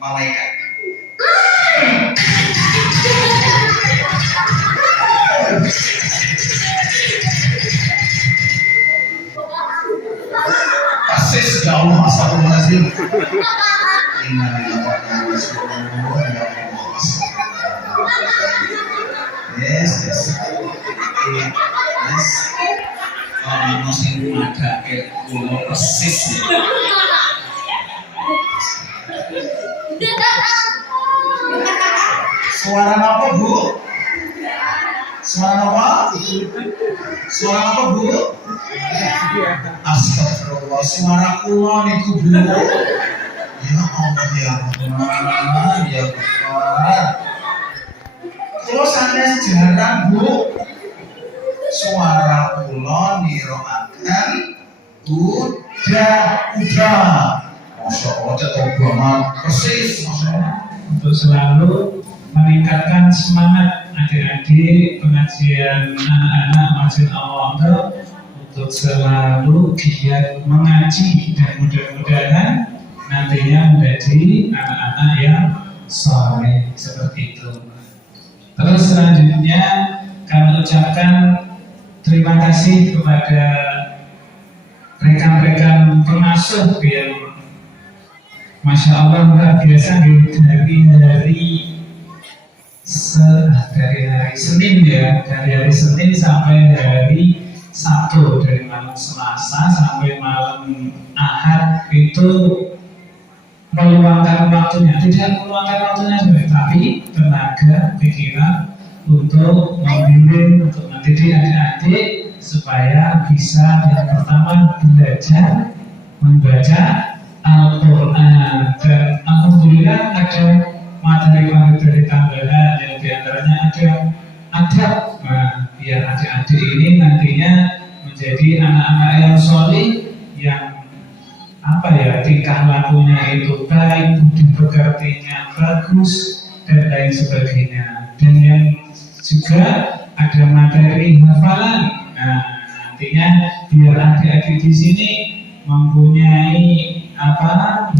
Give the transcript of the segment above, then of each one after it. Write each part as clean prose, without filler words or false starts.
malaikat. Persis ya Allah, astagfirullahaladzim. Yes. Orang sing madake kula persis. Suara apa, Bu? Suara apa? Suara apa, Bu? Astagfirullah, suara kula niku, Bu. Ya Allah, ya Allah, ya Allah. Kula sanes jarang, Bu. Suara kula niroaken udah. Masya Allah, cetok banget, persis, Masya Allah. Untuk selalu meningkatkan semangat adik-adik pengajian anak-anak Masjid Allah untuk selalu giat mengaji dan mudah-mudahan nantinya menjadi anak-anak yang saleh seperti itu. Terus selanjutnya kami ucapkan terima kasih kepada rekan-rekan pengasuh yang Masya Allah luar biasa dari hari Senin ya, dari hari Senin sampai hari Sabtu, dari malam Selasa sampai malam Ahad itu meluangkan waktunya, tidak meluangkan waktunya tapi tenaga, pikiran untuk membimbing, untuk mendidik adik-adik supaya bisa yang pertama belajar membaca Al-Quran, dan alhamdulillah ada materi-materi tambahan yang diantaranya ada adab. Nah, biar adik-adik ini nantinya menjadi anak-anak yang soleh, yang tingkah lakunya itu baik, budi pekertinya bagus dan lain sebagainya. Dan yang juga ada materi hafalan. Nah, nantinya biar adik-adik di sini mempunyai hafalan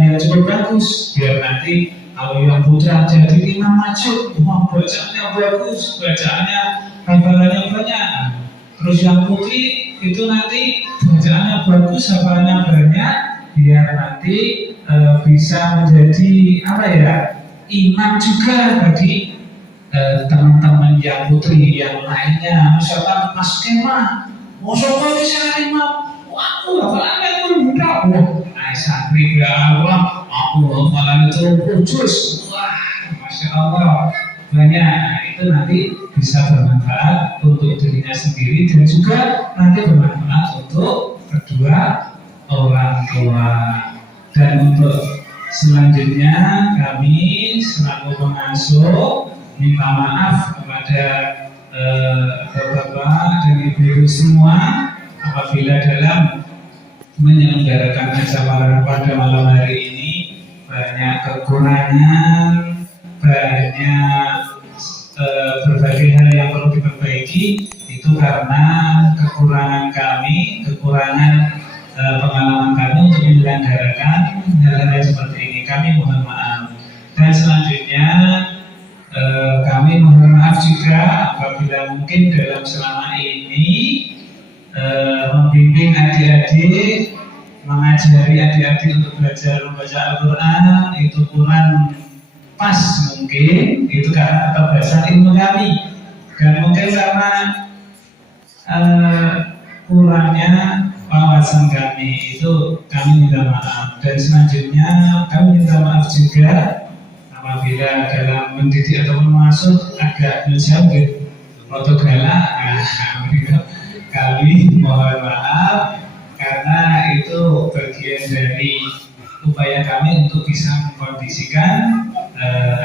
yang cukup bagus, biar nanti kalau yang putra jadi imam maju, bacaannya bagus, bacaannya hafalannya banyak. Terus yang putri itu nanti bacaannya bagus, hafalannya banyak, biar nanti bisa menjadi imam juga bagi teman-teman yang putri yang lainnya. Misalkan Mas Kemah, masuk bisa imam, hafalannya itu mudah. Santri ya Allah, aku hafalan itu khusus. Wah, Masya Allah, banyak. Itu nanti bisa bermanfaat untuk dirinya sendiri dan juga nanti bermanfaat untuk kedua orang tua. Dan untuk selanjutnya kami selaku pengasuh minta maaf kepada bapak-bapak dan ibu-ibu semua apabila dalam menyelenggarakan acara pada malam hari ini banyak kekurangan, banyak berbagai hal yang perlu diperbaiki. Itu karena kekurangan kami, kekurangan pengalaman kami untuk menyelenggarakan hal-hal seperti ini. Kami mohon maaf. Dan selanjutnya kami mohon maaf juga apabila mungkin dalam selama ini membimbing adik-adik, mengajari adik-adik untuk belajar membaca Al-Quran itu kurang pas, mungkin itu karena keterbatasan ilmu kami, dan mungkin karena kurangnya wawasan kami, itu kami minta maaf. Dan selanjutnya kami minta maaf juga apabila dalam mendidik atau mengasuh agak menjauh atau galak. Kami mohon maaf karena itu bagian dari upaya kami untuk bisa mengkondisikan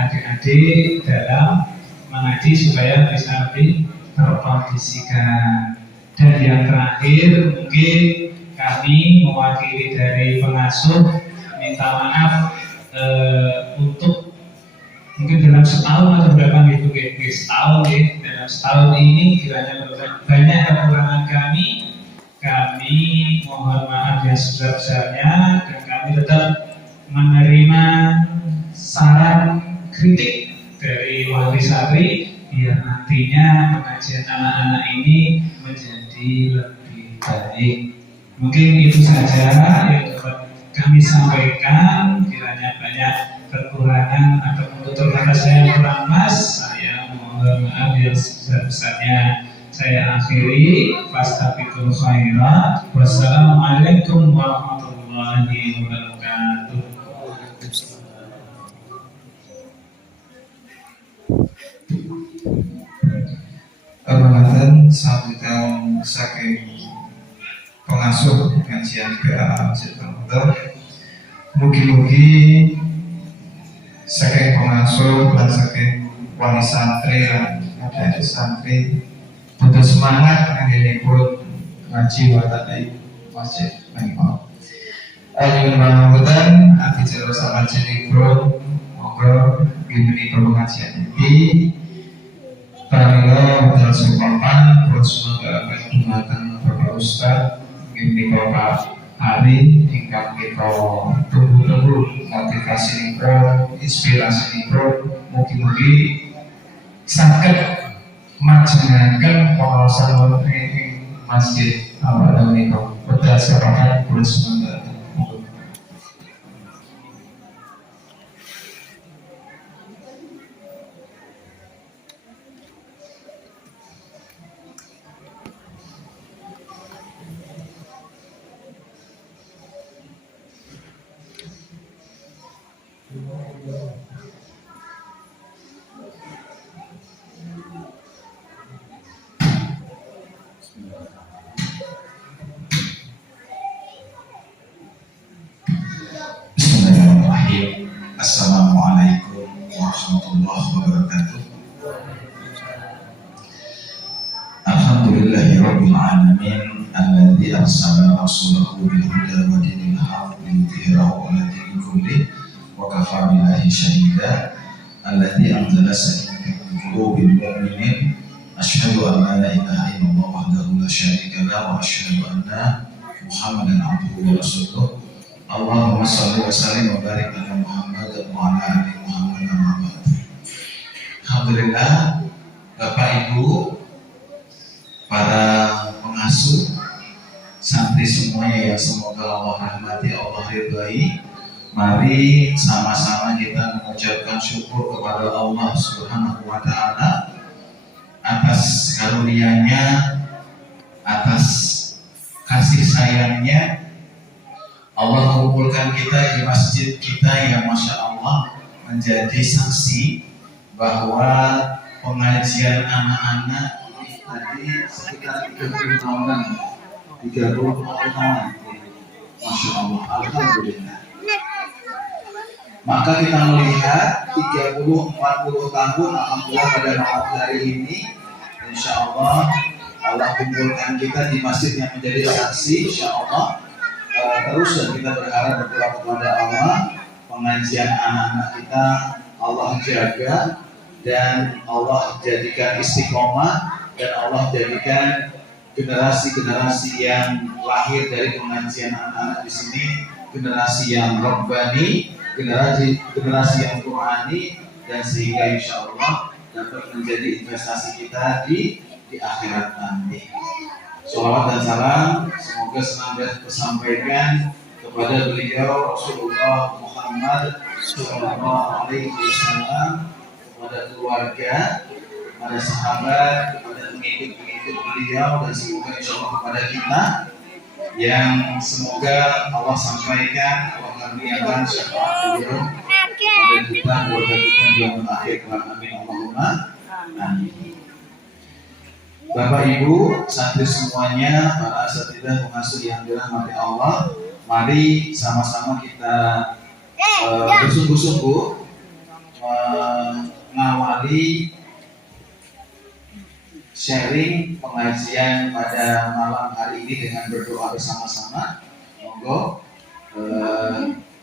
adik-adik dalam mengaji supaya bisa lebih terkondisikan. Dan yang terakhir mungkin kami mewakili dari pengasuh minta maaf untuk mungkin dalam setahun atau berapa gitu, setahun dalam setahun ini kiranya banyak kekurangan kami mohon maaf yang sebesar-besarnya, dan kami tetap menerima santri-santri biar nantinya pengajian anak-anak ini menjadi lebih baik. Mungkin itu saja yang dapat kami sampaikan. Kiranya banyak kekurangan atau tutur kata saya kurang pas, saya mohon maaf yang sebesar-besarnya. Saya akhiri. Fastabiqul khairat. Wassalamualaikum warahmatullahi wabarakatuh. Perkenalkan sambutan saking pengasuh pengajian PA Citramotor. Mugi-mugi saking pengasuh dan saking wali santri dan adik santri butuh semangat anggenipun ngaji wonten ing masjid menika. Nyuwun pangapunten acara salajengipun monggo nggih pengajian iki pramila wonten sopapan kula sumanggaken dumateng Bapak Ustaz nggih Pak Ari ingkang kita tunggu-tunggu motivasinipun, inspirasinipun, mugi-mugi saged majengaken pengawasan wonten ing masjid awal menika. Wedal sopapan kula sumanggaken. Bismillahirrahmanirrahim. Assalamualaikum warahmatullahi wabarakatuh. Alhamdulillahirabbil alamin alladzi arsala rasulahu bil huda wa dinil haqq liyudhhirahu 'ala dini kullih wa kafa billahi shahida alladzi anzala sakinata fi qulubil mu'minin asyhadu an la ilaha illallah wahdahu la syarika lahu wa asyhadu anna Muhammadan abduhu wa rasuluh. Allahumma shalli wa sallim wa barik ala Muhammad wa ala ali Muhammad amma ba'd. Alhamdulillah, Bapak Ibu, para pengasuh, santri semuanya yang semoga Allah rahmati, Allah ridhai. Mari sama-sama kita mengucapkan syukur kepada Allah Subhanahu wa taala atas karunia-Nya, atas kasih sayangnya. Allah mengumpulkan kita di masjid kita yang Masya Allah menjadi saksi bahwa pengajian anak-anak tadi sekitar 30 tahunan, 30 tahunan, Masya Allah, Alhamdulillah. Maka kita melihat 30-40 tahun Alhamdulillah pada malam hari ini, Insya Allah Allah kumpulkan kita di masjid yang menjadi saksi, Insya Allah. Terus dan kita berharap berdoa kepada Allah, pengajian anak-anak kita Allah jaga dan Allah jadikan istiqomah, dan Allah jadikan generasi-generasi yang lahir dari pengajian anak-anak di sini generasi yang rabbani, generasi yang Qur'ani, dan sehingga insya Allah dapat menjadi investasi kita di akhirat nanti. Sholawat dan salam semoga senantiasa tersampaikan kepada beliau Rasulullah Muhammad Sallallahu Alaihi Wasallam, kepada keluarga, kepada sahabat, kepada pengikut-pengikut beliau, dan semoga insya Allah kepada kita yang semoga Allah sampaikan, Allah karuniakan syafaat beliau kepada kita, keluarga kita yang terakhir kelak. Amin Allahumma amin. Bapak Ibu, santri semuanya, para asatidzah pengasuh yang dirahmati Allah, mari sama-sama kita bersungguh-sungguh mengawali sharing pengajian pada malam hari ini dengan berdoa bersama-sama. Monggo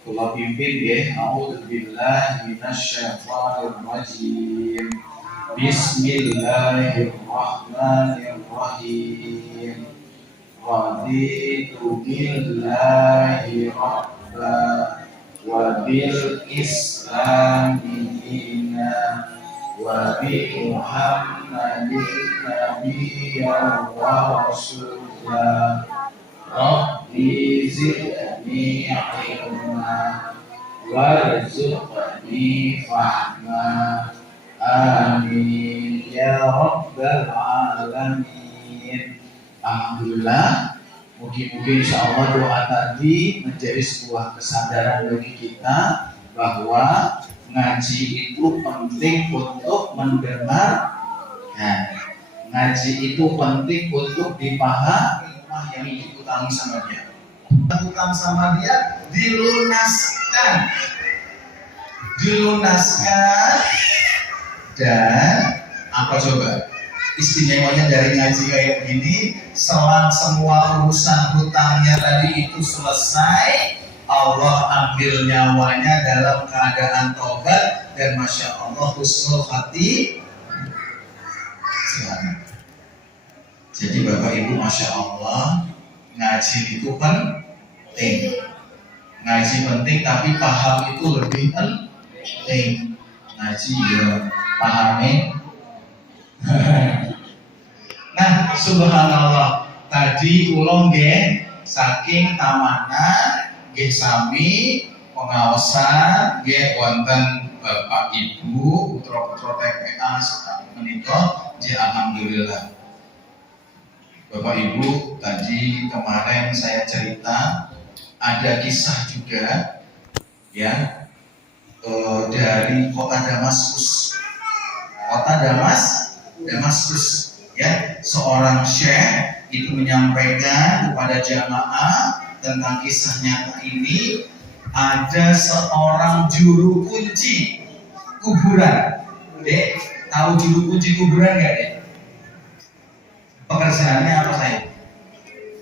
kula pimpin nggih. A'udzubillahi minasyaitonir rajim. Bismillahirrahmanirrahim. Raditu billahi rabba wa bil islami dina wa bi Muhammadin nabiyyan wa rasulah. Rabbi zidni ilma warzuqni fahma. Amin ya rabbal alamin. Alhamdulillah, mungkin insyaallah doa tadi menjadi sebuah kesadaran bagi kita bahwa ngaji itu penting untuk mendengarkan. Ngaji itu penting untuk dipahami. Yang diutang sama dia, utang sama dia dilunaskan, dan apa coba istimewanya dari ngaji kayak gini, selang semua urusan hutangnya tadi itu selesai, Allah ambil nyawanya dalam keadaan taubat dan masya Allah husnul hati. Silakan. Jadi Bapak Ibu masya Allah, ngaji itu penting. Ngaji penting tapi paham itu lebih penting. Ngaji ya pahami. Nah, subhanallah, tadi kula nggih saking tamanan nggih sami pengawasan nggih wonten Bapak Ibu putra-putra TPA menika nggih alhamdulillah. Bapak Ibu, tadi kemarin saya cerita ada kisah juga ya dari kota Damaskus. Damaskus ya, seorang syekh itu menyampaikan kepada jamaah tentang kisah nyata ini. Ada seorang juru kunci kuburan. Dek, tahu juru kunci kuburan nggak, Dek? Pekerjaannya apa saya?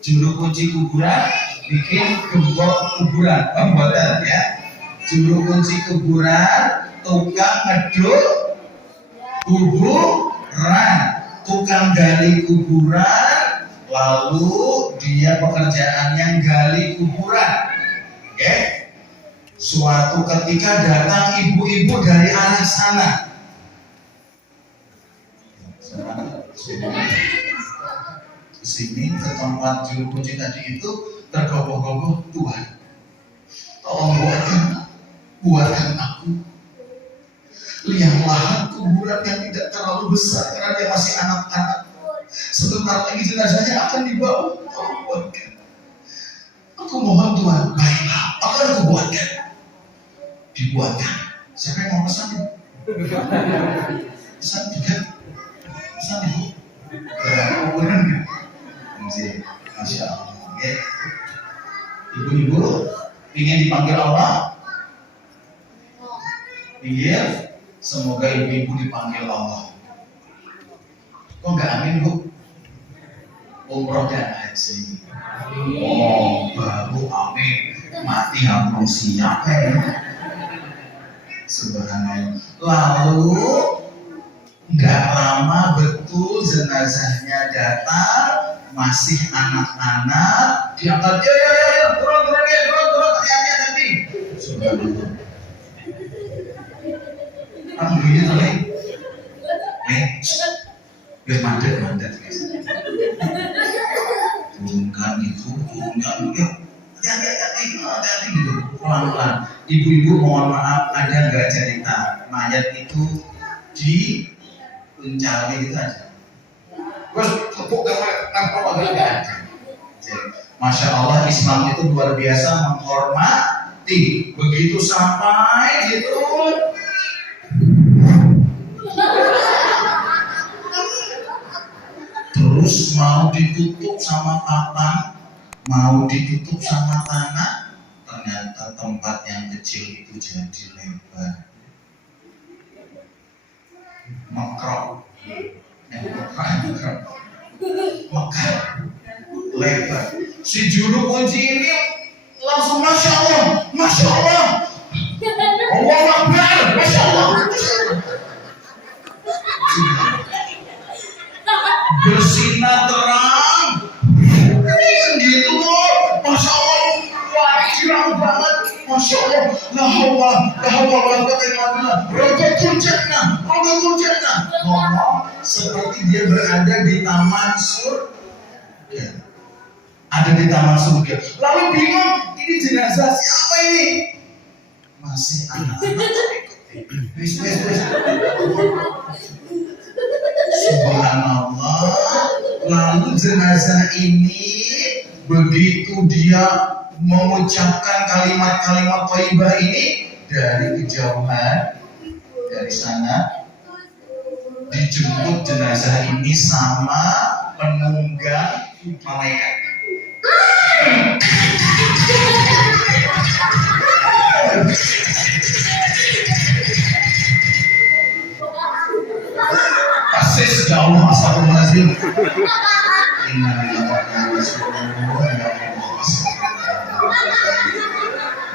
Juru kunci kuburan, bikin gembok kuburan, pembuatan ya. Juru kunci kuburan, tukang ngeduk kuburan, tukang gali kuburan, lalu dia pekerjaannya gali kuburan. Oke? Suatu ketika datang ibu-ibu dari arah sana. Sini ke tempat juru kunci tadi itu tergopoh-gopoh, Tuhan tolong buatkan aku liang lahat kuburan yang tidak terlalu besar karena dia masih anak-anak. Sebentar lagi jenazahnya akan dibawa, tolong buatkan. Aku mohon Tuhan. Baiklah, akan aku buatkan. Dibuatkan. Siapa yang mau pesan? Pesan juga. Pesan ibu. Kuburan kan? Masya Allah. Okay. Ibu-ibu ingin dipanggil Allah? Ingin? Semoga ibu-ibu dipanggil Allah. Kok nggak amin, Bu? Umroh dan haji. Oh, baru amin. Mati hampir siap ya. Subhanallah. Lalu nggak lama betul jenazahnya datang, masih anak-anak, diangkat, ya, turun, hati-hati. Subhanallah. Aku begini tadi, biar mandat guys. Turunkan itu, hati-hati gitu, pelan-pelan. Ibu-ibu mohon maaf, ada nggak cerita mayat itu di pencari itu aja. Terus tepuk tangan agak ada. Masya Allah, Islam itu luar biasa menghormati. Begitu sampai gitu, terus mau ditutup sama papan, mau ditutup sama tanah, ternyata tempat yang kecil itu jadi lebar. Mekrok, lebar. Si juru kunci ini langsung Masya Allah, Allah Akbar, Masya Allah. Bersinar terang, gitu, Masya Allah, wah, cerah banget, Masya Allah, la haula bahwa Rogotul Jannah, ngomong seperti dia berada di taman surga. Ada di taman surga. Lalu bingung, ini jenazah siapa ini? Masih anak-anak. Subhanallah. Lalu jenazah ini begitu dia mengucapkan kalimat-kalimat thayyibah ini, dari kejauhan, dari sana dijemput jenazah ini sama penunggang malaikat. Persis jauh astagfirullahaladzim.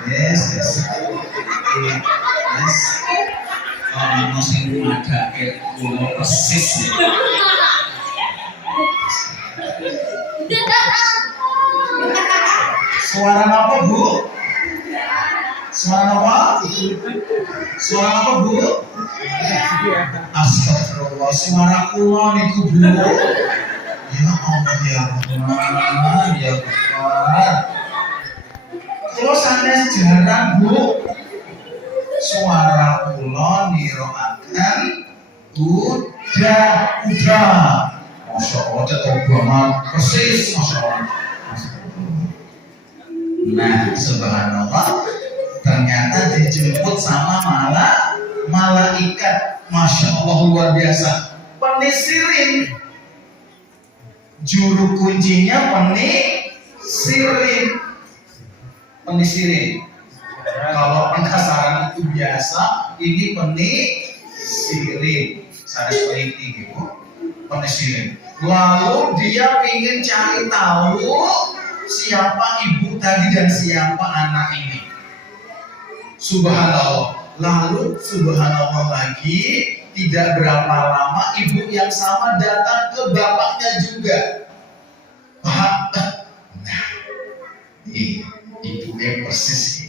Yes. Musim ada kulo persis. Suara apa Bu? Suara apa? Suara apa Bu? Astagfirullah, suara kulo niku Bu. Ya Allah ya Rahman, ya Rahman. Kulo sanes jarang Bu. Suara kulo niroaken udah. Masya Allah, cetok banget, persis Masya Allah. Nah, subhanallah, ternyata dijemput sama malaikat. Masya Allah, luar biasa. Penisirin, juru kuncinya penisirin. Kalau penasaran itu biasa, ini penisirin. Saya seperti gitu, penisirin. Lalu dia ingin cari tahu siapa ibu tadi dan siapa anak ini. Subhanallah. Lalu subhanallah lagi, tidak berapa lama ibu yang sama datang ke bapaknya juga. Nah, ini ibunya persis.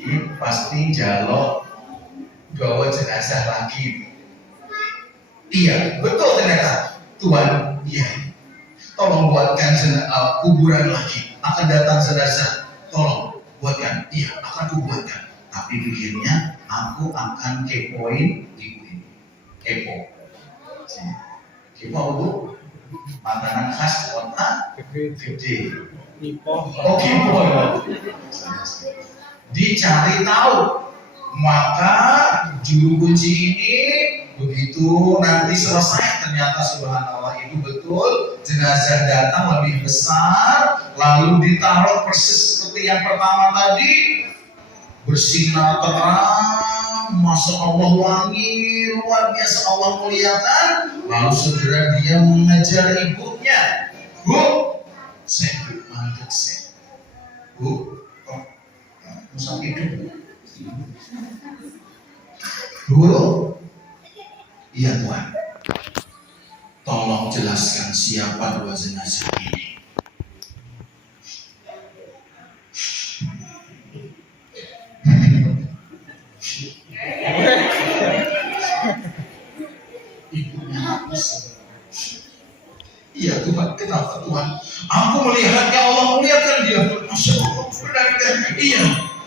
Ini pasti jalok bawa jenazah lagi. Iya, betul ternyata. Tuhan, iya. Tolong buatkan kuburan lagi. Akan datang jenazah. Tolong buatkan. Iya, akan kubuatkan. Tapi pikirnya, aku akan kepoin ibu ini. Kepo apa Bu? Makanan khas kota gede. Oh, kepo. Dicari tahu. Maka juru kunci ini begitu nanti selesai, ternyata subhanallah itu betul jenazah datang lebih besar, lalu ditaruh persis seperti yang pertama tadi, bersinar terang, masya Allah wangi, luar biasa Allah muliakan. Lalu segera dia mengejar ibunya. Bu, saya mandek saya. Bu, musang hidup. Bu, iya Tuhan, tolong jelaskan siapa dua jenazah ini. Ibunya nangis. Iya Tuhan, kenapa Tuhan? Aku melihatnya, Allah muliakan dia. Masya Allah, benar-benar. Iya,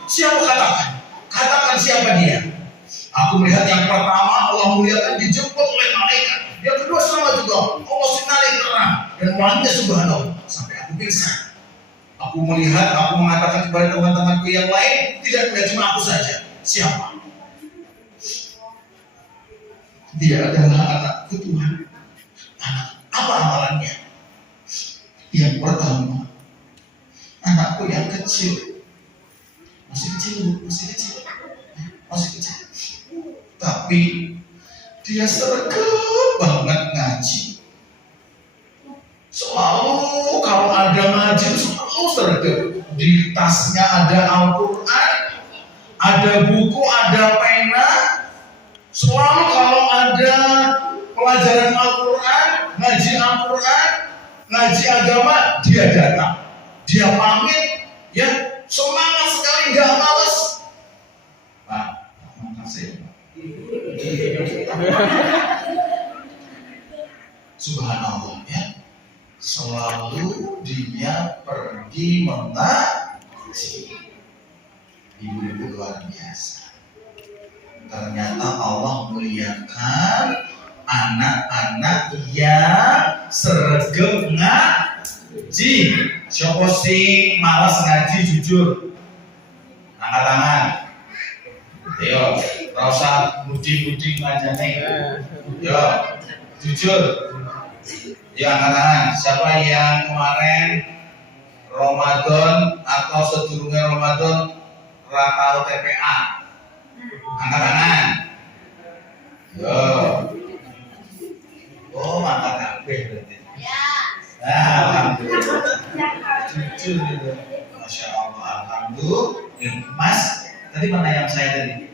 siapa katakan? Katakan siapa dia? Aku melihat yang pertama Allah muliakan dijemput oleh malaikat. Yang kedua sama juga Allah sinari terang dan wanginya subhanallah sampai aku pingsan. Aku melihat, aku mengatakan kepada teman-temanku yang lain, tidak cuma aku saja. Siapa? Dia adalah anakku Tuhan. Anak apa amalannya? Yang pertama, anakku yang kecil, masih kecil. Tapi dia sergap banget ngaji. Selalu kalau ada ngaji selalu sergap. Di tasnya ada Al-Quran, ada buku, ada pena. Selalu kalau ada pelajaran Al-Quran, ngaji agama, dia datang. Dia pamit, ya semangat sekali, nggak males. Nah, Masih. Subhanallah ya. Selalu dia pergi mengaji. Ibu-ibu luar biasa. Ternyata Allah muliakan anak-anak yang sregep ngaji. Siapa sing malas ngaji jujur? Angkat tangan. Yo, rasa mudi-mudi ngajane. Yo, jujur. Ya, angkat tangan. Siapa yang kemarin Ramadan atau sedurunge Ramadan ra tau TPA? Angkat tangan. Yo. Oh, angkat kabeh berarti. Ya. Alhamdulillah. Jujur itu. Masya Allah, alhamdulillah. Mas, tadi mana yang saya tadi?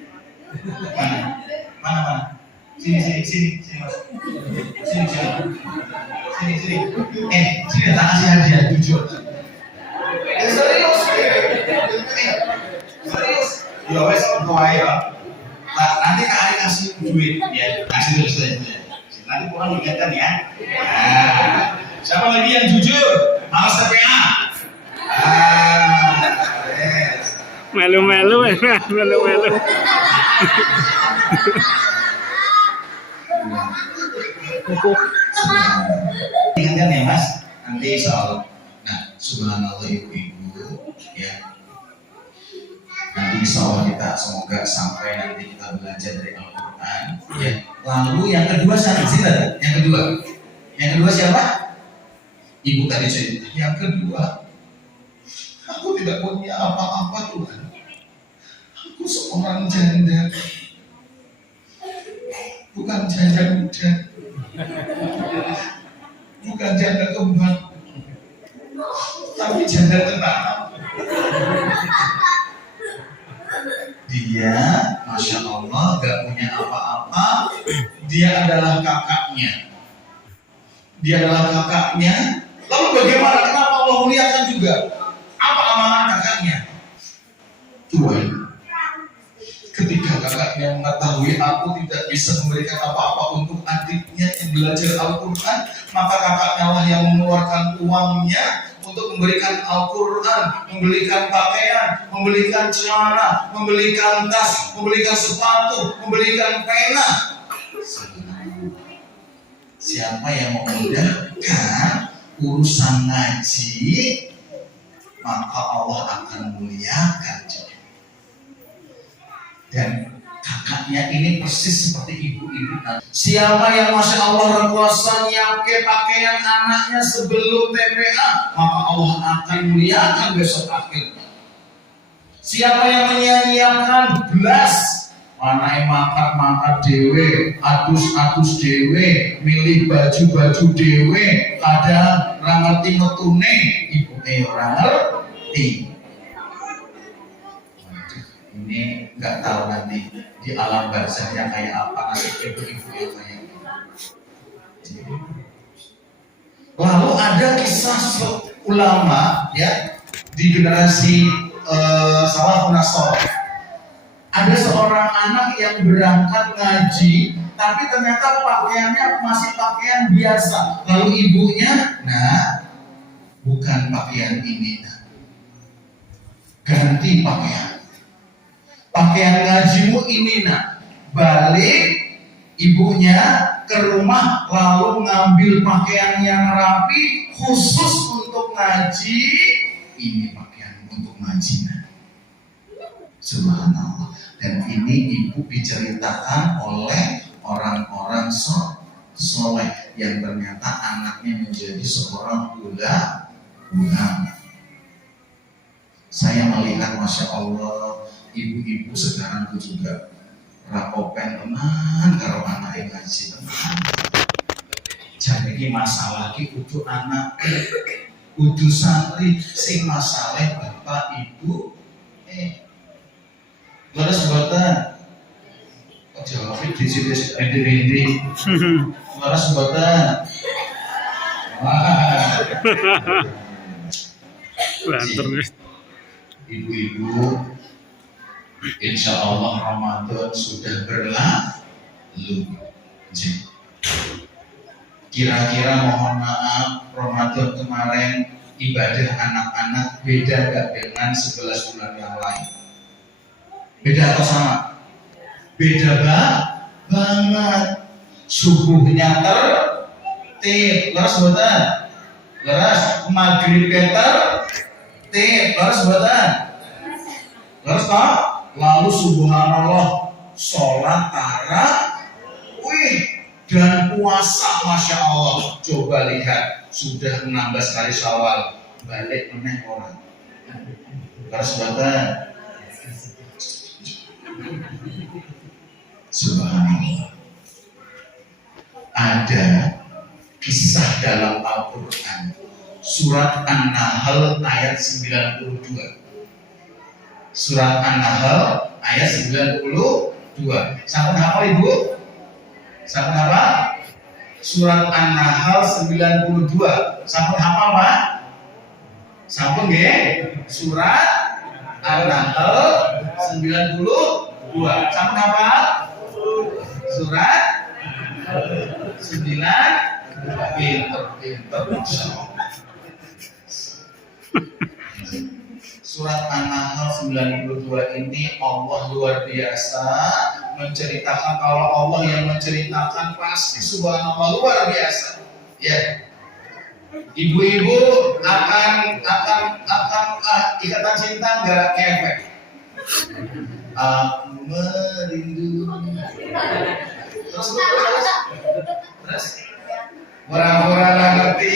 Mana? Sini mas. Sini. Sini tak kasih hadiah jujur. Serius. Ya wes, engko ae ya. Nanti Kak Ari kasih duit ya. Kasih terus ya. Nanti pulang ingatkan ya. Nah, siapa lagi yang jujur? Malas TPA. Yes. Melu. Ingatkan ya mas, nanti soal. Nah, subhanallah ibu-ibu ya. Nanti insya Allah kita semoga sampai nanti kita belajar dari Al-Quran ya. Lalu yang kedua siapa? Yang kedua siapa? Ibu tadi cerita. Yang kedua, aku tidak punya apa-apa Tuhan. Aku seorang janda. Bukan janda muda. Bukan janda kembang. Tapi janda tenang. Dia, Masya Allah, gak punya apa-apa. Dia adalah kakaknya. Lalu bagaimana? Kenapa Allah muliakan juga? Apa amanah kakaknya? Tuhan, ketika kakaknya mengetahui aku tidak bisa memberikan apa-apa untuk adiknya yang belajar Al-Quran, maka kakaknya lah yang mengeluarkan uangnya untuk memberikan Al-Quran, membelikan pakaian, membelikan celana, membelikan tas, membelikan sepatu, membelikan pena. Siapa yang memudahkan urusan ngaji, maka Allah akan muliakan juga. Dan kakaknya ini persis seperti ibu-ibu. Siapa yang Masya Allah berkuasa nyiapke pakaian anaknya sebelum TPA, maka Allah akan muliakan besok akhir. Siapa yang menyiapkan belas, anake mangkat dewe, adus dewe, milih baju dewe, kadang ora ngerti metune, ibuke ora ngerti. Ini nggak tahu nanti di alam barzahnya kayak apa, nanti ibu-ibu yang kayak gitu. Lalu ada kisah ulama ya di generasi salafun saleh. Ada seorang anak yang berangkat ngaji, tapi ternyata pakaiannya masih pakaian biasa. Lalu ibunya, nah, bukan pakaian ini, nah. Ganti pakaian. Pakaian ngajimu ini, nah. Balik ibunya ke rumah, lalu ngambil pakaian yang rapi khusus untuk ngaji. Ini pakaian untuk ngaji, nah. Subhanallah. Dan ini ibu diceritakan oleh orang-orang soleh yang ternyata anaknya menjadi seorang ulama. Saya melihat Masya Allah ibu-ibu sekarang itu juga rapopen teman karo anak ngaji teman. Jadi masalah ki kudu anak, kudu santri sing masalah bapak ibu. Leres mboten? Jawab di sini ide-ide. Leres mboten? Wah. Ibu-ibu Insya Allah Ramadan sudah berlalu. Kira-kira mohon maaf, Ramadan kemarin ibadah anak-anak beda gak dengan 11 bulan yang lain? Beda atau sama? Beda banget. Subuhnya tertib, leres boten? Leres. Maghrib tertib, leres boten? Leres toh? Lalu subhanallah, sholat tarawih dan puasa, masya Allah. Coba lihat, sudah 16 hari Syawal, balik meneh orang. Leres boten? Subhanallah. Ada kisah dalam Al-Quran, surat An-Nahl ayat 92. Surat An-Nahl ayat 92. Sampun hafal Ibu? Sampun apa? Surat An-Nahl 92. Sampun hafal Pak? Sampun nggih? Surat An-Nahl 92. Sampun hafal? Surat 9. Pinter, Masya Allah. Surat An-Nahl 92 ini Allah luar biasa menceritakan, kalau Allah yang menceritakan pasti subhanallah luar biasa. Ya. Ibu-ibu akan ikatan cinta enggak efek? Aku merindu. Terus pura-pura ngerti,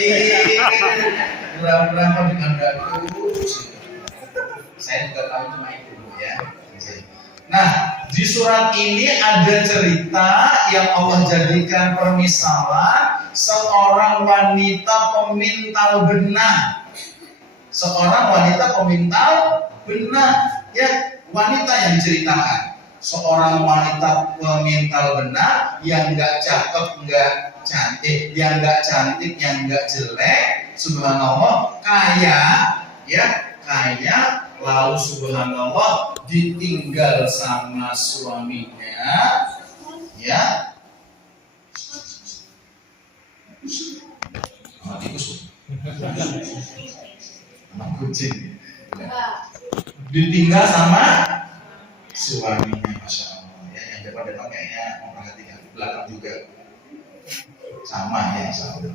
pura-pura dengan bagus. Saya juga tahu cuma itu ya. Nah, di surat ini ada cerita yang Allah jadikan permisalan seorang wanita pemintal benang. Seorang wanita pemintal benang, ya, wanita yang diceritakan. Seorang wanita pemintal benang yang enggak cakep, enggak cantik, yang enggak cantik, yang enggak jelek, subhanallah, kaya, ya, kaya. Lalu subhanallah ditinggal sama suaminya, ya. Anak kucing. Ditinggal sama suaminya, masya Allah. Ya, yang depan-depan kayaknya memperhatikan, belakang juga sama ya, sama.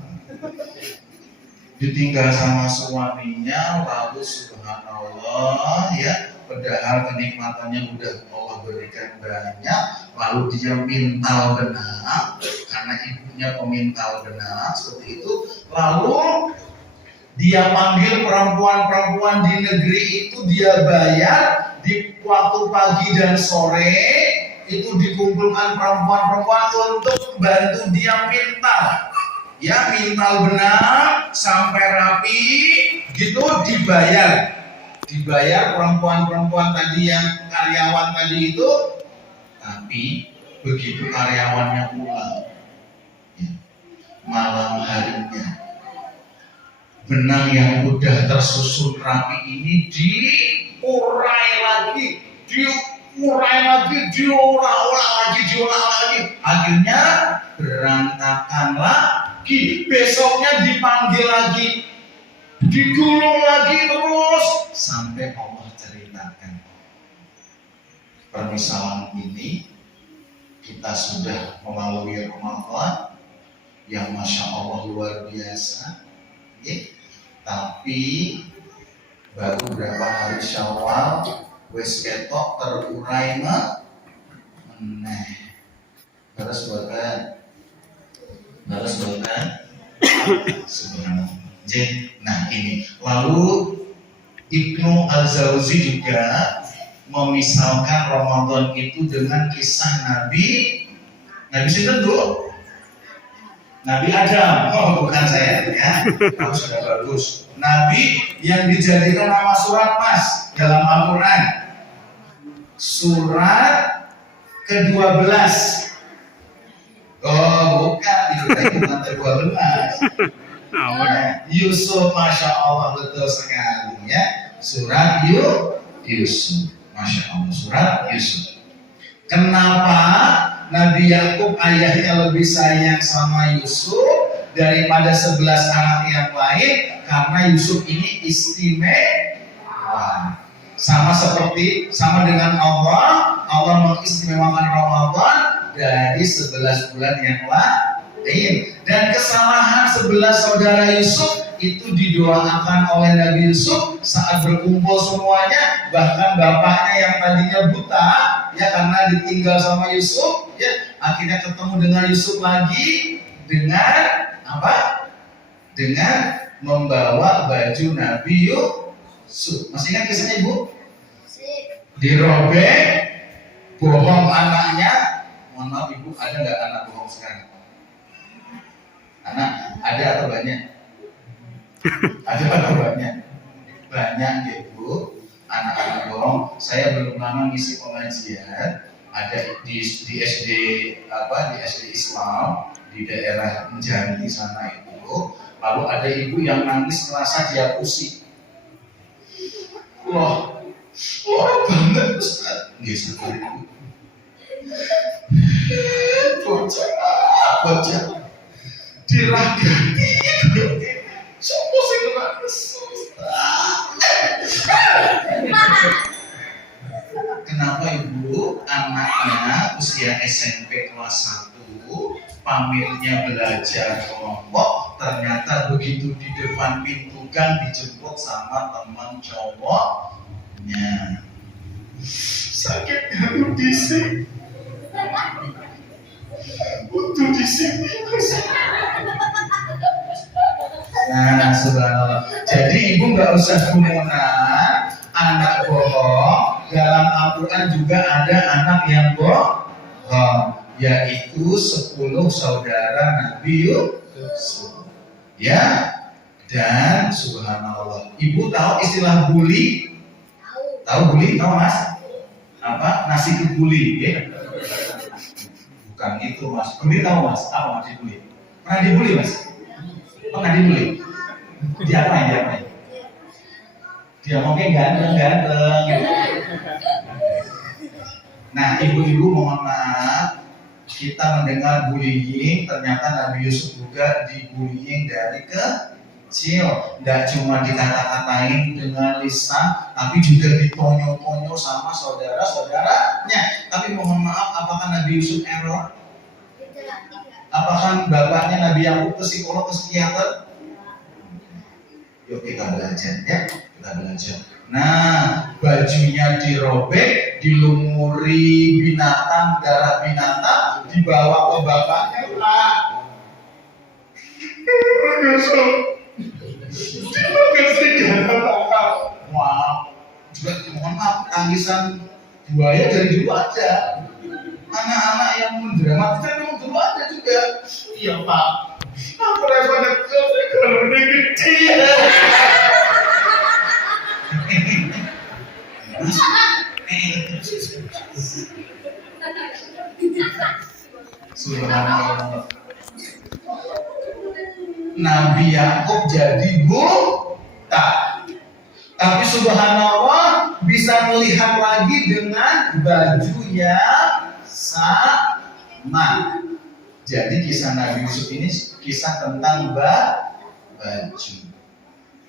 Ditinggal sama suaminya, lalu subhanallah, ya, padahal kenikmatannya udah Allah berikan banyak, lalu dia mintal benang karena ibunya pemintal benang seperti itu. Lalu dia panggil perempuan-perempuan di negeri itu, dia bayar di waktu pagi dan sore itu dikumpulkan perempuan-perempuan untuk bantu dia mintal. Ya, mintal benang sampai rapi gitu, dibayar perempuan-perempuan tadi yang karyawan tadi itu. Tapi begitu karyawannya pulang, ya, malam harinya benang yang udah tersusun rapi ini diurai lagi, diolah lagi, akhirnya berantakan lagi. Besoknya dipanggil lagi, digulung lagi, terus sampai Allah ceritakan permisalan ini. Kita sudah melalui Ramadan yang masya Allah luar biasa, ya. Tapi baru berapa hari Syawal wis ketok terurai meneh. Terus buatan sebenarnya. Nah ini, lalu Ibnu Al-Jauzi juga memisalkan Ramadan itu dengan kisah Nabi siapa tuh? Nabi Adam. Oh, bukan saya ya. Kamu sudah bagus. Nabi yang dijadikan nama surat Mas dalam Al-Quran. Surat ke-12. Oh, bukan, itu bukan ke-12. Yusuf, masya Allah, betul sekali ya. Surat Yusuf. Masya Allah, surat Yusuf. Kenapa Nabi Yakub ayahnya lebih sayang sama Yusuf daripada 11 anak yang lain? Karena Yusuf ini istimewa. Sama dengan Allah mengistimewakan Ramadan dari 11 bulan yang lain. Dan kesalahan 11 saudara Yusuf itu didoakan oleh Nabi Yusuf saat berkumpul semuanya. Bahkan bapaknya yang tadinya buta, ya karena ditinggal sama Yusuf, ya akhirnya ketemu dengan Yusuf lagi dengan apa? Dengan membawa baju Nabi Yusuf. Masih ingat kisahnya Ibu? Dirobek, bohong anaknya. Mohon maaf Ibu, ada nggak anak bohong sekarang? Anak ada atau banyak? Ada atau banyak? Banyak Ibu, anak-anak bohong. Saya belum lama ngisi pengajian, ada di SD di SD Islam di daerah Jambi sana itu. Lalu ada ibu yang nangis merasa dia pusing. Wah banget Ustaz. Nggih sabar Ibu. Bocah diragati. Sopo sing nangis? Kenapa Ibu anaknya usia SMP kelas 1 pamirnya belajar kelompok, ternyata begitu di depan pintu gang dijemput sama teman cowoknya. Sakit hati disini. Untuk di sini. Nah, subhanallah. Jadi ibu nggak usah gunakan anak bohong. Dalam Al-Quran juga ada anak yang bohong, yaitu 10 saudara Nabi Yusuf. Ya, dan subhanallah. Ibu tahu istilah bully? Tahu bully? Tahu Mas? Apa? Nasi kebuli? Ya? Bukan itu Mas. Bully tahu Mas? Apa Mas dibully? Pernah dibully Mas? Pernah dibully? Diapain? Dia mungkin ganteng gitu. Nah, ibu-ibu mohon maaf, kita mendengar bullying, ternyata Nabi Yusuf juga dibullying dari kecil. Tidak cuma dikata-katain dengan lisan, tapi juga ditonyo-tonyo sama saudara-saudaranya. Tapi mohon maaf, apakah Nabi Yusuf error? Apakah bapaknya Nabi Yakub ke psikolog, ke psikiater? Yuk kita belajar ya, kita belajar. Nah, bajunya dirobek, dilumuri binatang, darah binatang, dibawa ke bapaknya. Wah, juga mohon maaf, tangisan buaya dari dulu ada. Anak-anak yang mendramatiskan memang dulu ada juga. Iya Pak. Apa rasanya kalau dia kecil? Subhanallah. Nabi Yakub jadi buta, tapi subhanallah bisa melihat lagi dengan baju yang sama. Jadi kisah Nabi Yusuf ini kisah tentang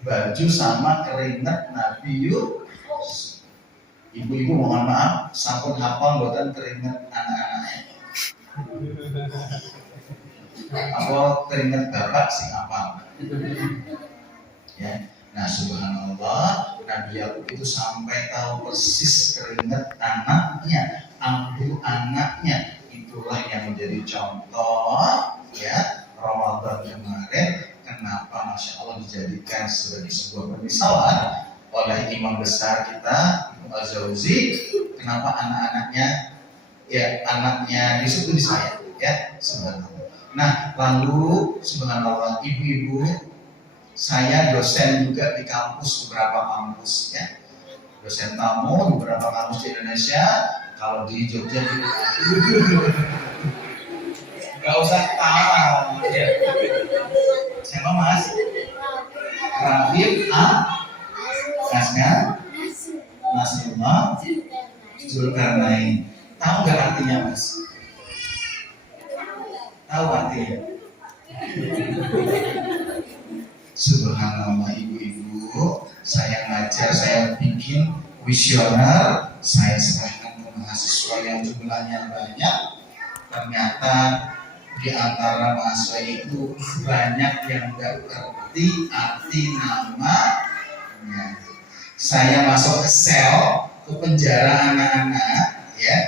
baju sama keringat Nabi Yusuf. Ibu-ibu mohon maaf, sampun hafal buatan keringat anak-anaknya. Apa keringat bapak sih hafal? Ya. Nah subhanallah, Nabi Yakub itu sampai tahu persis keringat anaknya, ambil anaknya. Itulah yang menjadi contoh ya Ramadan kemarin. Kenapa Masya Allah dijadikan sebagai sebuah permisalan oleh imam besar kita Ibnu Az-Zawzi. Kenapa anaknya Yusuf itu disayang ya subhanallah. Nah lalu subhanallah ibu-ibu, saya dosen juga di beberapa kampus ya, dosen tamu di beberapa kampus di Indonesia. Kalau di Jogja gitu, nggak usah tahu ya. Siapa Mas? Rafif Nasnya Nasrullah Zulkarnain. Tahu nggak artinya, Mas? Tahu artinya? Subhanallah, ibu-ibu, saya ngajar, saya bikin kuesioner, saya serahkan ke mahasiswa yang jumlahnya banyak. Ternyata di antara mahasiswa itu banyak yang nggak ngerti arti namanya. Saya masuk ke sel, ke penjara anak-anak, ya,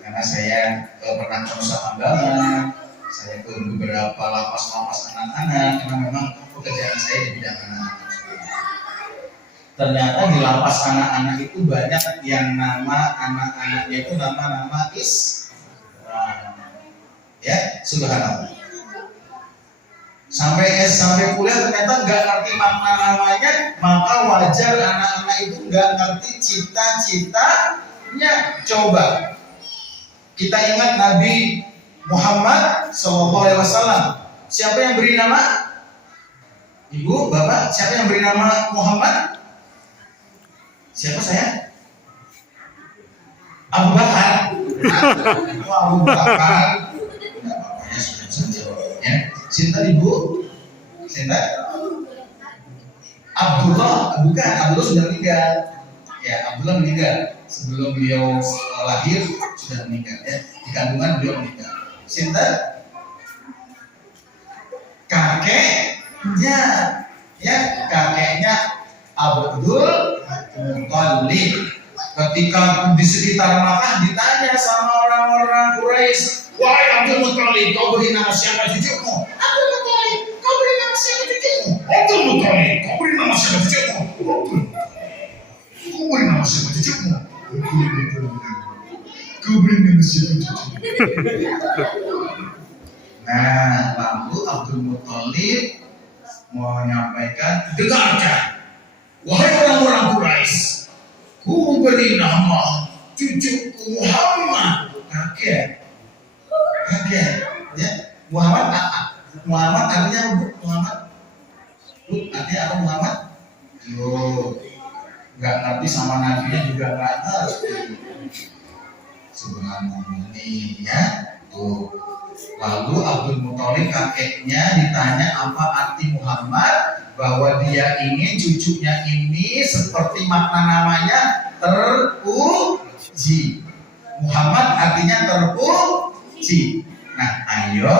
karena saya pernah ke Nusa Kambangan, saya ke beberapa lapas-lapas anak-anak, karena memang pekerjaan saya di bidang anak-anak. Ternyata di lapas anak-anak itu banyak yang nama anak-anaknya itu nama-nama Islam, ya, subhanallah. Sampai kuliah ternyata nggak ngerti makna namanya, maka wajar anak-anak itu nggak ngerti cita-citanya. Coba kita ingat Nabi Muhammad SAW. Siapa yang beri nama? Ibu, bapak, siapa yang beri nama Muhammad? Siapa saya? Abu Bakar. Abu Bakar. Tidak apa-apa, sudah jawabnya. Sinta ibu? Sinta? Abdullah, bukan, Abdullah sudah meninggal. Ya, Abdullah meninggal sebelum beliau lahir, sudah meninggal. Ya, di kandungan beliau meninggal. Sinta? Kakeknya, ya, kakeknya Abdul Muthalib. Ketika di sekitar Makkah ditanya sama orang-orang Quraisy, wahai Abdul Muthalib, kau beri nama siapa cucumu? Abdul Muthalib, kau beri nama siapa cucumu? Abdul Muthalib, kau beri nama siapa cucumu? Kau beri nama siapa cucumu? Kau beri nama siapa cucumu? Nah, lalu Abdul Muthalib menyampaikan, dengarkan, wahai orang-orang Quraisy, ku beri nama cucuku Muhammad. Kaget, ya. Muhammad artinya apa, Bu? Muhammad, Bu, artinya apa Muhammad? Yo, nggak ngerti sama nabinya juga nggak ngerti. Subhanallah ini, ya. Tuh. Lalu Abdul Muthalib kakeknya ditanya apa arti Muhammad, bahwa dia ingin cucunya ini seperti makna namanya terpuji. Muhammad artinya terpuji. Nah, ayo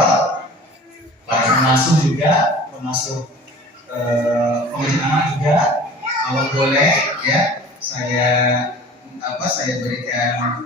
para pengasuh juga, pengasuh pengajian anak juga, kalau boleh ya saya berikan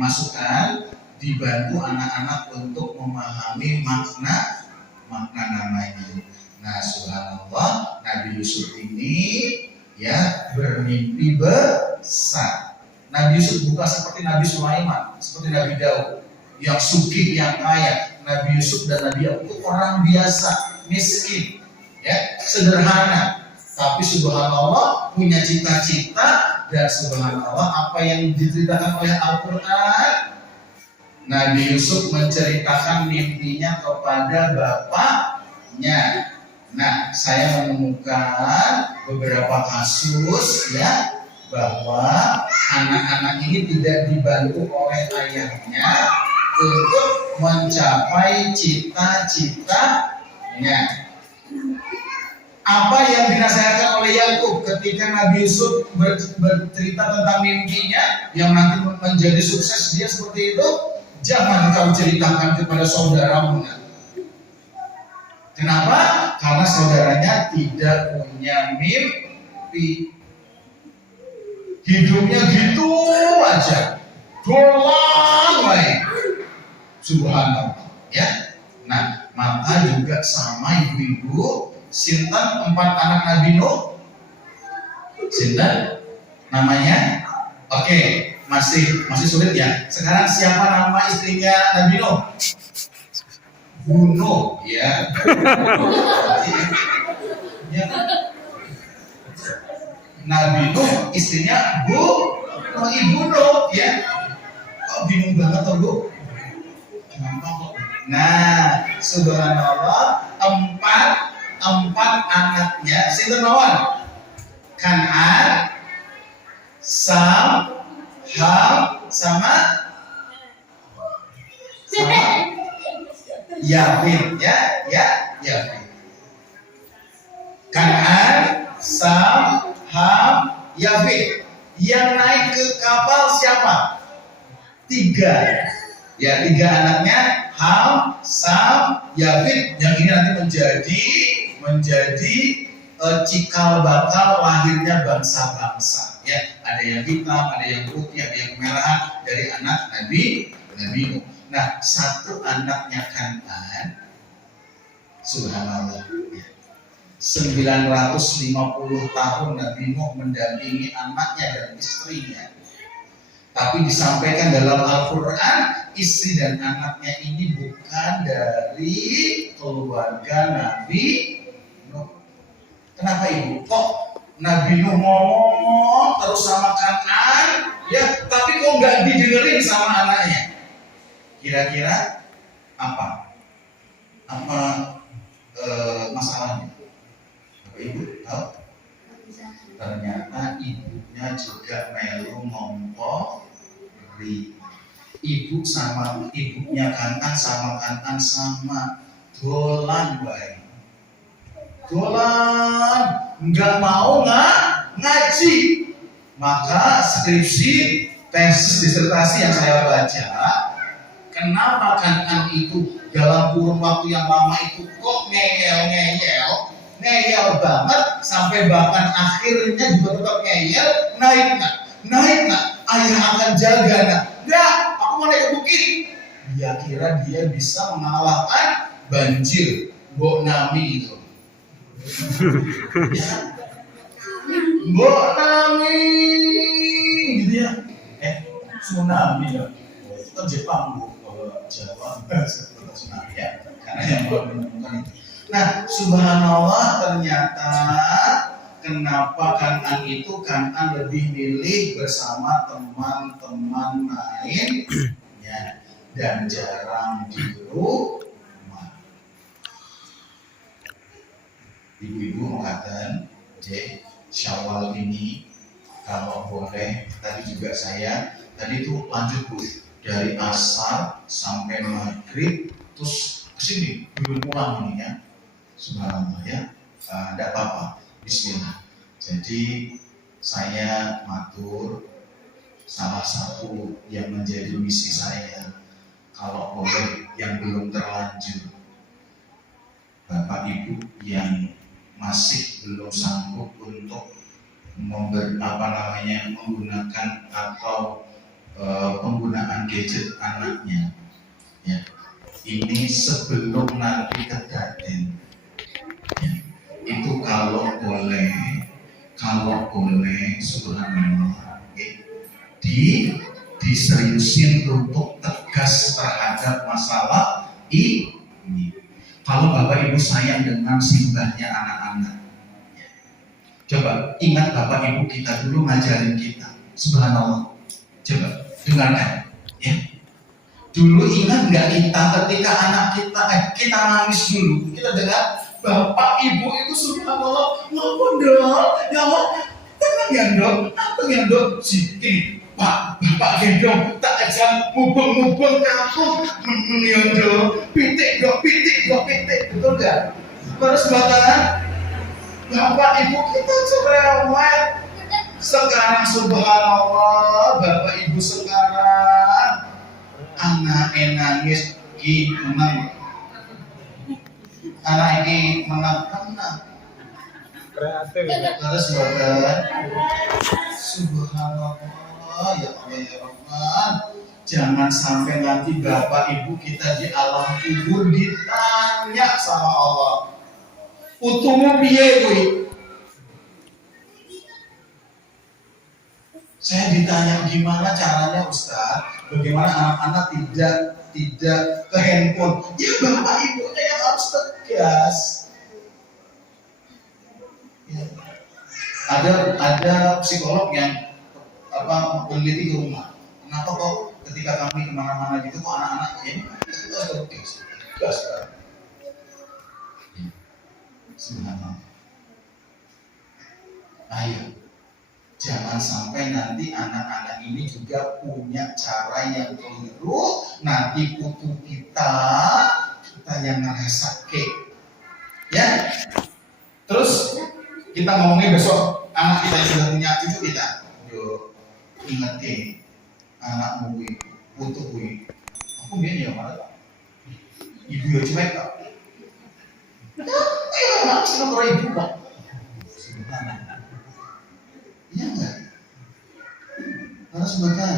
masukan, dibantu anak-anak untuk memahami makna namanya. Nah, subhanallah, Nabi Yusuf ini ya bermimpi besar. Nabi Yusuf bukan seperti Nabi Sulaiman, seperti Nabi Daud yang sugih, yang kaya. Nabi Yusuf dan Nabi Yakub itu orang biasa, miskin, ya, sederhana. Tapi subhanallah punya cita-cita, dan subhanallah apa yang diceritakan oleh Al-Quran, Nabi Yusuf menceritakan mimpinya kepada bapaknya. Nah, saya menemukan beberapa kasus ya, bahwa anak-anak ini tidak dibantu oleh ayahnya untuk mencapai cita-citanya. Apa yang dinasihatkan oleh Yakub ketika Nabi Yusuf bercerita tentang mimpinya yang nanti menjadi sukses dia seperti itu? Jangan kau ceritakan kepada saudaramu. Kenapa? Karena saudaranya tidak punya mimpi. Hidupnya gitu aja, doang baik. Subhanallah, ya. Nah, maka juga sama ibu-ibu, sinten 4 anak Nabi Nuh? Sinten namanya? Oke, masih sulit ya. Sekarang siapa nama istrinya Nabi Nuh? Nuh, ya. Ya. Nabi Nuh istrinya Ibu Nuh, ya. Kok bingung banget toh, Bu? Nah, subhanallah, 4 anaknya sinten mawon? Kan'an, Sam, Ham, sama Yafid, Yafid. Kan'an, Sam, Ham, Yafid. Yang naik ke kapal siapa? 3. Ya, 3 anaknya, Ham, Sam, Yafid. Yang ini nanti menjadi cikal bakal lahirnya bangsa-bangsa. Ya, ada yang hitam, ada yang putih, ada yang kemerahan dari anak Nabi Nuh. Nah, satu anaknya Kan'an, subhanallah, ya. 950 tahun Nabi Nuh mendampingi anaknya dan istrinya. Tapi disampaikan dalam Al-Quran, istri dan anaknya ini bukan dari keluarga Nabi Nuh. Kenapa ibu? Kok Nabi Nuh ngomong terus sama Kan'an, ya, tapi kok nggak didengerin sama anaknya? Kira-kira apa? Masalahnya? Apa ibu tahu? Ternyata ibunya juga melu ngompori. Ibunya Kan'an sama dolan baik. Dolan, nggak mau ngaji. Maka skripsi, tesis, disertasi yang saya baca, kenapa Kan'an itu dalam kurun waktu yang lama itu kok ngeyel banget, sampai bahkan akhirnya juga tetap ngeyel, naik nak, ayah akan jaga nak. Enggak, aku mau naik ke bukit. Dia kira dia bisa mengalahkan banjir, Mbok Nami itu. Mbok Nami gitu ya. Tsunami ya. Itu kan Jepang, Bu. Kalau Jawa tsunami ya. Karena yang menemukan itu. Nah, subhanallah, ternyata kenapa Kan'an lebih milih bersama teman-teman lain ya, dan jarang di rumah. Ibu-ibu mengatakan, Syawal ini kalau boleh, tadi juga tadi itu lanjut Bu, dari asar sampai maghrib, terus kesini belum pulang ini ya, subhanallah ya, tidak apa-apa, bismillah. Jadi saya matur, salah satu yang menjadi misi saya, kalau boleh yang belum terlanjur, Bapak Ibu yang masih belum sanggup untuk menggunakan atau penggunaan gadget anaknya ya, ini sebelum nanti kejadian ya, itu kalau boleh subhanallah diseriusin untuk tegas terhadap masalah ini. Kalau Bapak Ibu sayang dengan simbahnya anak-anak, coba ingat Bapak Ibu kita dulu ngajarin kita, subhanallah. Coba dengarkan, ya. Dulu ingat nggak kita ketika anak kita nangis dulu, kita dengar Bapak Ibu itu subhanallah, ngomong dong, ya Allah, tenang ya dong, sini Pak, Bapak gendong, tak ajak mubeng kampung, menyondo, pitik, betul gak? Terus bakalan Bapak Ibu kita cerewet. Sekarang subhanallah, Bapak Ibu sekarang anak nangis menang. Anak ini menang. Terus bakalan subhanallah, ya Allah ya Rahman. Jangan sampai nanti Bapak Ibu kita di alam kubur ditanya sama Allah, utuhmu piye kuwi? Saya ditanya gimana caranya Ustaz, bagaimana anak-anak tidak ke handphone. Ya Bapak Ibunya yang harus tegas. Ya. Ada psikolog yang meneliti di rumah. Kenapa kok ketika kami kemana-mana gitu kok anak-anak ini itu harus tegas. Subhanallah. Ayo, jangan sampai nanti nanti anak-anak ini juga punya cara yang keliru. Nanti putu kita yang ngerasake. Ya. Terus kita ngomongin besok anak kita yang sudah punya cucu kita. Yo, ingetin anakmu putu kuwi. Aku biyen ya marah. Ibu ya cuek kok. Ayo anak seneng ibu kok. Iya enggak? Harus makan.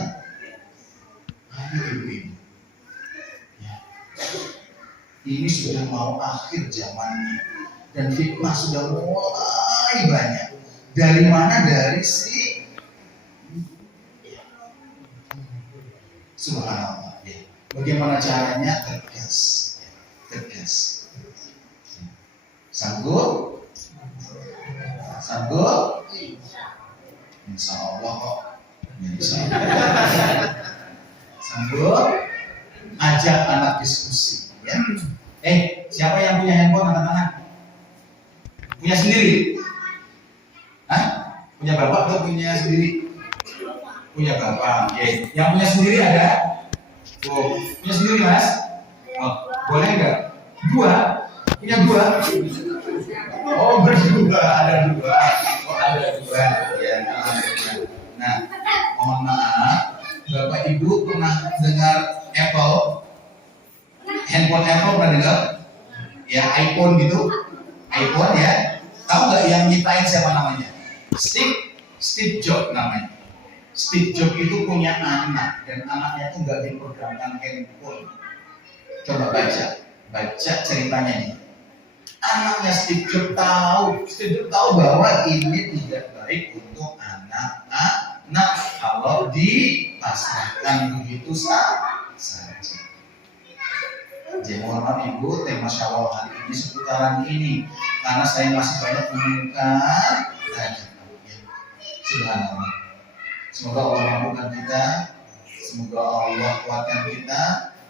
Ayo ibu-ibu. Ya. Ini sudah mau akhir zamannya dan fitnah sudah mulai banyak. Dari mana? Dari si Subhanallah. Ya. Bagaimana caranya? Tegas, tegas. Sanggup? Sanggup? Insya Allah kok. Insya Allah. Sanggup? Ajak anak diskusi. Ya. Siapa yang punya handphone angkat tangan? Punya sendiri? Hah? Punya bapak atau punya sendiri? Punya bapak. Oke. Yang punya sendiri ada? Oh, punya sendiri mas? Oh, boleh nggak? Dua? Punya dua? Oh, berdua. Ada dua. Oh, ada dua. Ya, nah, mohon maaf, bapak ibu pernah dengar Apple? Handphone Apple pernah dengar? Ya, iPhone gitu. iPhone ya. Tahu nggak yang nyiptain siapa namanya? Steve Jobs namanya. Steve Jobs itu punya anak dan anaknya itu nggak diprogramkan handphone. Coba baca ceritanya nih. Anaknya Steve Jobs tahu bahwa ini tidak baik untuk anak-anak kalau dipasrahkan begitu saja. Jadi mohon maaf ibu, tema syawal hari ini seputaran ini karena saya masih banyak menemukan Subhanallah. Semoga Allah mampukan kita, semoga Allah kuatkan kita,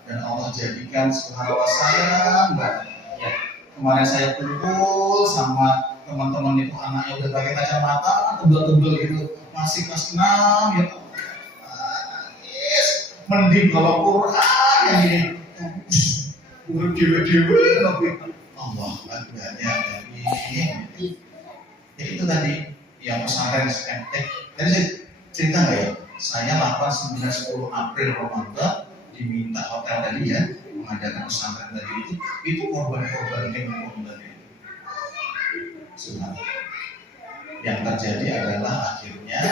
dan Allah jadikan subhanallah sayang banget. Ya. Kemarin saya kumpul sama teman-teman itu anaknya udah pakai kacamata tebel-tebel gitu, masih kelas 6 ya. Nangis. Mending kalau Quran yang ini. Urut dewa-dewa Allah Akbar ya. Ya itu tadi yang pesantren tadi saya cerita nggak ya? Saya 8, 9, 10 April Ramadan diminta hotel tadi ya mengadakan pesantren tadi itu korban-korban handphone tadi. Subhanallah. Yang terjadi adalah akhirnya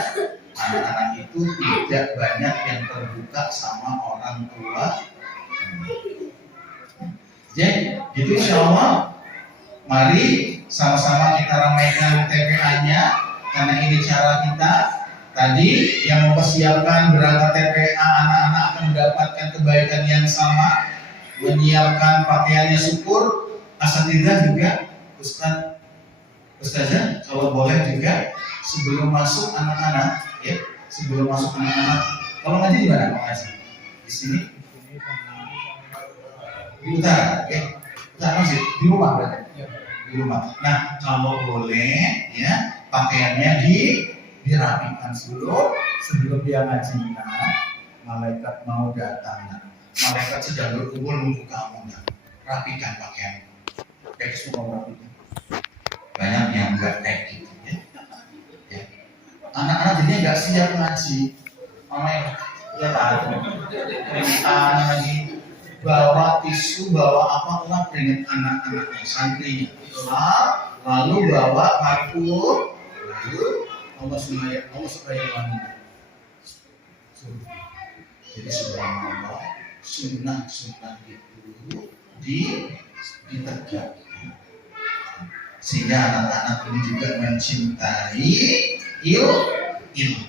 anak-anak itu tidak banyak yang terbuka sama orang tua. Jadi gitu insya Allah. Mari sama-sama kita ramaikan TPA-nya karena ini cara kita. Tadi yang mempersiapkan berangkat TPA anak-anak akan mendapatkan kebaikan yang sama, menyiapkan pakaiannya syukur, asatidzah juga, Ustazah kalau boleh juga sebelum masuk anak-anak, ya sebelum masuk anak-anak, kalau ngaji di mana? Ngaji di sini, di utara, utara masjid, di rumah berarti, di rumah. Nah kalau boleh, ya pakaiannya dirapikan dulu sebelum dia ngaji. Malaikat mau datang, malaikat sedang berkumpul nunggu kamu. Rapikan pakaian, semua rapikan. Banyak yang enggak kayak gitu ya. Anak-anak jadinya enggak siap ngaji. Mama ya tahu. Lagi bawa tisu, bawa apa lah dengan anak-anaknya santrinya. Lalu bawa parfum, lalu Allah supaya wanita. Jadi subhanallah, sunnah itu ditegakkan. Sehingga anak-anak ini juga mencintai ilmu.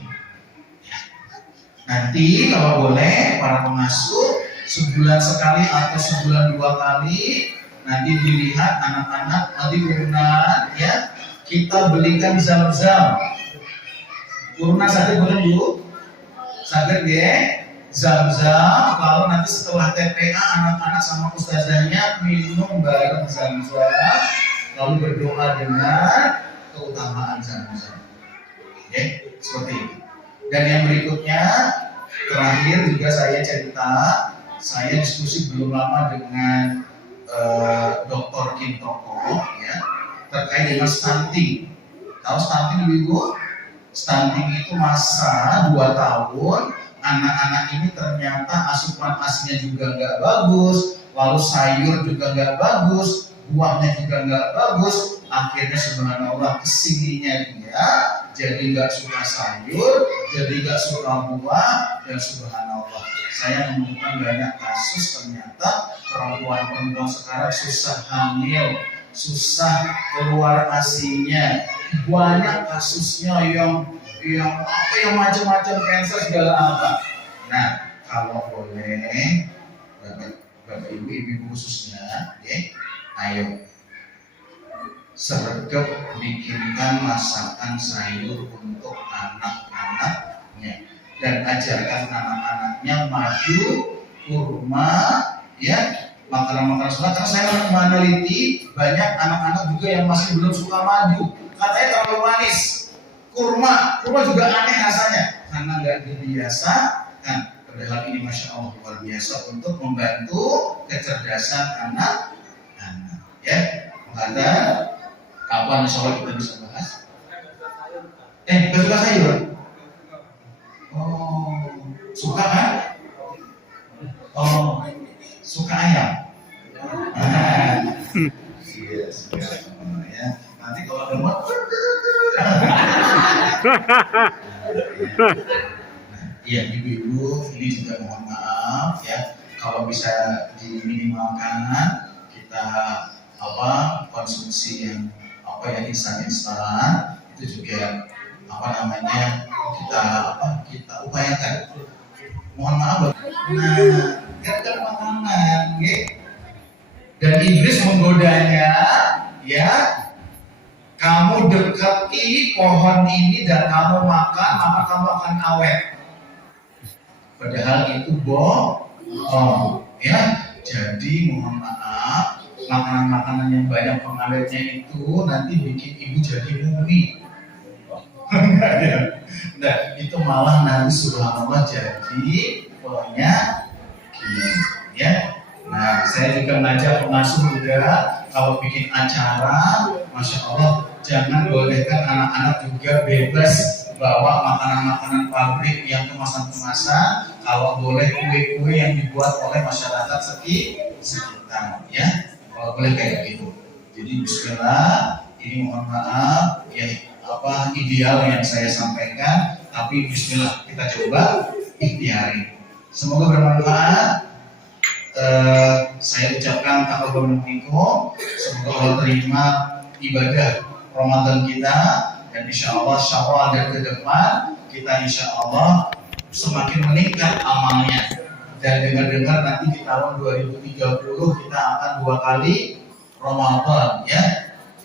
Nanti kalau boleh para pengasuh sebulan sekali atau sebulan 2 kali nanti dilihat anak-anak nanti urunan ya kita belikan zam-zam. Urunan saja boleh dulu, sadar ya zam-zam. Lalu nanti setelah TPA anak-anak sama ustazahnya minum bareng zam-zam. Lalu berdoa dengan keutamaan zam-zam. Seperti itu. Dan yang berikutnya, terakhir juga saya cerita, saya diskusi belum lama dengan Dr. Kim Toko ya, terkait dengan stunting. Tahu stunting Ibu? Stunting itu masa 2 tahun, anak-anak ini ternyata asupan asinya juga nggak bagus, lalu sayur juga nggak bagus, buahnya juga nggak bagus. Akhirnya subhanallah kesininya dia jadi nggak suka sayur, jadi nggak suka buah, dan subhanallah saya menemukan banyak kasus ternyata perempuan-perempuan sekarang susah hamil, susah keluar asinya, banyak kasusnya yang macam-macam cancer segala apa. Nah, kalau boleh Bapak Ibu khususnya, ayo sergap bikinkan masakan sayur untuk anak-anaknya dan ajarkan anak-anaknya madu, kurma, ya, makanan-makanan sunat. Karena saya meneliti banyak anak-anak juga yang masih belum suka madu, katanya terlalu manis. Kurma juga aneh rasanya karena nggak dibiasakan. Padahal ini masya Allah luar biasa untuk membantu kecerdasan anak-anak. Ya, maka kapan insya Allah kita bisa bahas? Suka sayur? Oh, suka kan? Oh, suka ayam? Yes, ya. Nanti kalau lemot, iya ibu-ibu, ini juga mohon maaf ya, kalau bisa diminimalkan kita konsumsi yang instan itu juga kita upayakan. Mohon maaf, kan makanan, dan iblis menggodanya, ya. Kamu dekati pohon ini dan kamu makan, maka kamu akan awet. Padahal itu bohong, ya. Jadi mohon maaf, makanan-makanan yang banyak pengawetnya itu nanti bikin ibu jadi mumi. Enggak ya. Nah, itu malah nanti subhanallah jadi penyakit, ya. Nah, saya juga ngajak pengasuh juga kalau bikin acara, masya Allah, jangan bolehkan anak-anak juga bebas bawa makanan-makanan pabrik yang kemasan-kemasan. Kalau boleh kue-kue yang dibuat oleh masyarakat sekitar, ya. Kalau boleh kayak gitu. Jadi bismillah, ini mohon maaf ya ideal yang saya sampaikan, tapi bismillah kita coba ikhtiari. Semoga bermanfaat. Saya ucapkan taqabbal minkum, semoga Allah terima ibadah Ramadan kita, dan insya Allah Syawal dan ke depan kita insya Allah semakin meningkat amalnya. Dan dengar-dengar nanti di tahun 2030 kita akan 2 kali Ramadan, ya.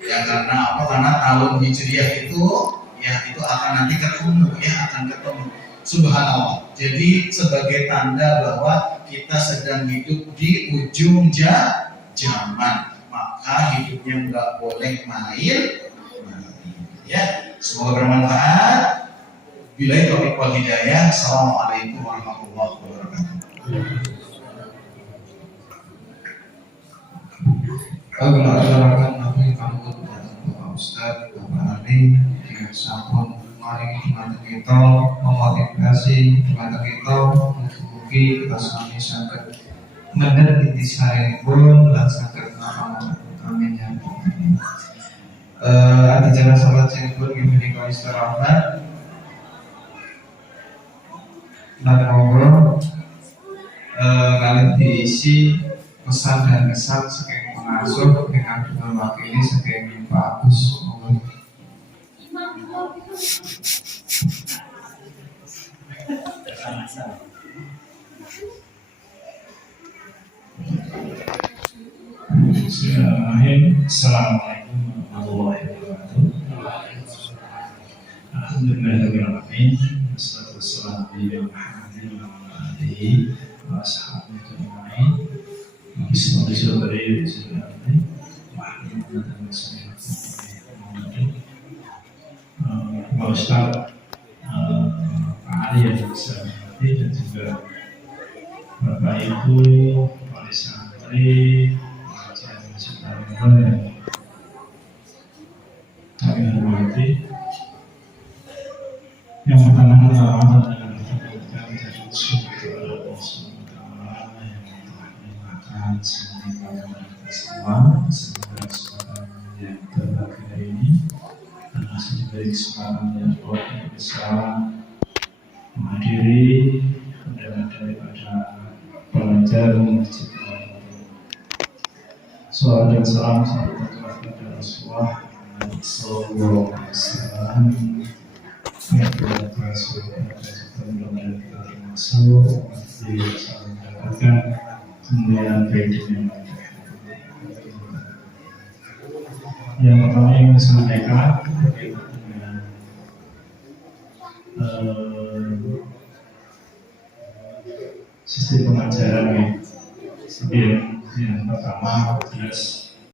Ya karena karena tahun Hijriah itu akan nanti ketemu, akan ketemu. Subhanallah. Jadi sebagai tanda bahwa kita sedang hidup di ujung zaman, maka hidupnya nggak boleh main. Ya, semoga bermanfaat. Billahi taufiq wal hidayah. Assalamualaikum warahmatullahi wabarakatuh. Akan nabi kamu Bapak Ustaz, Bapak Ali, dengan sampun mari kita memotivasi kita mugi kita sami saged menen intisaripun lan saged ngamal amin ya Allah. Ada jalan sahabat yang pun menika istirahat dan ngobrol kalian diisi pesan dan kesan saking pengasuh dengan mewakili saking Pak Agus. Bismillahirrahmanirrahim. Assalamualaikum warahmatullahi wabarakatuh. Alhamdulillahirrahmanirrahim. Wassalatu wassalamu ala Muhammadin wa ala alihi wa ashabihi ajma'in. Bismillahirrahmanirrahim. Pak Ustaz, Pak Bapak Ibu, wali santri, pengajar sekarang kami hormati. Yang pertama adalah dengan kita menjadi syukur kepada Allah SWT yang telah melimpahkan semua nikmat kepada kita semua sehingga kesempatan yang berbahagia ini dan masih diberi kesempatan yang luar bisa menghadiri undangan daripada pelajar masjid Salawat dan salam selalu tercurah kepada Rasulullah Sallallahu Alaihi Wasallam yang berada surga dan mudah-mudahan kita termasuk di saat mendapatkan kemuliaan baik dunia dan yang pertama yang saya sampaikan berkaitan dengan sistem pengajaran yang pertama jelas